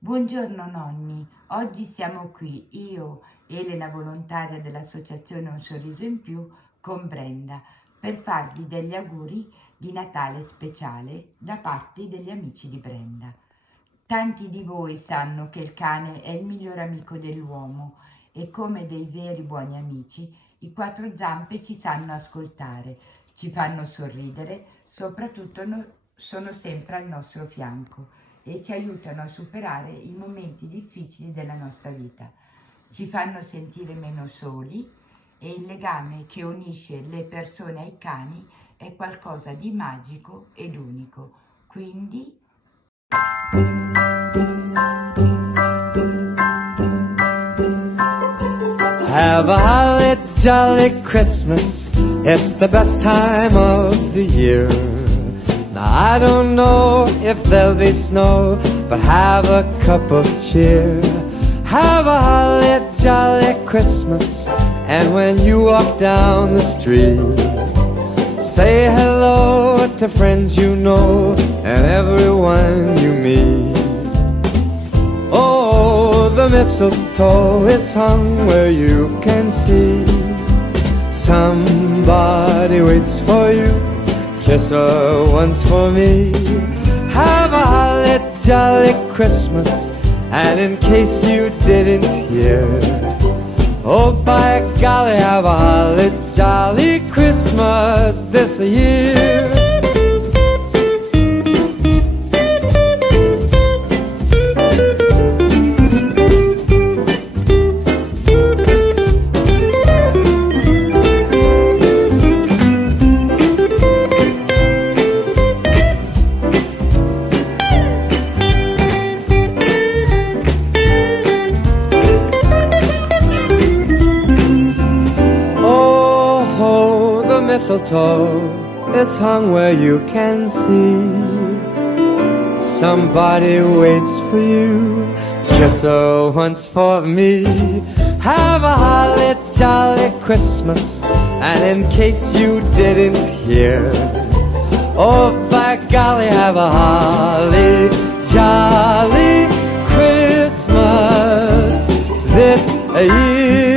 Buongiorno nonni, oggi siamo qui, io, Elena volontaria dell'associazione Un Sorriso in Più, con Brenda, per farvi degli auguri di Natale speciale da parte degli amici di Brenda. Tanti di voi sanno che il cane è il miglior amico dell'uomo e come dei veri buoni amici, i quattro zampe ci sanno ascoltare, ci fanno sorridere, soprattutto sono sempre al nostro fianco e ci aiutano a superare i momenti difficili della nostra vita. Ci fanno sentire meno soli e il legame che unisce le persone ai cani è qualcosa di magico ed unico. Quindi have a holly jolly Christmas, it's the best time of the year. Now I don't know if there'll be snow, but have a cup of cheer. Have a holly jolly Christmas, and when you walk down the street, say hello to friends you know and everyone you meet. Oh, the mistletoe is hung where you can see. Somebody waits for you, kiss her once for me. Have a holly jolly Christmas, and in case you didn't hear, oh by golly, have a holly jolly Christmas this year. Mistletoe is hung where you can see. Somebody waits for you, kiss her once for me. Have a holly jolly Christmas, and in case you didn't hear, oh by golly, have a holly jolly Christmas this year.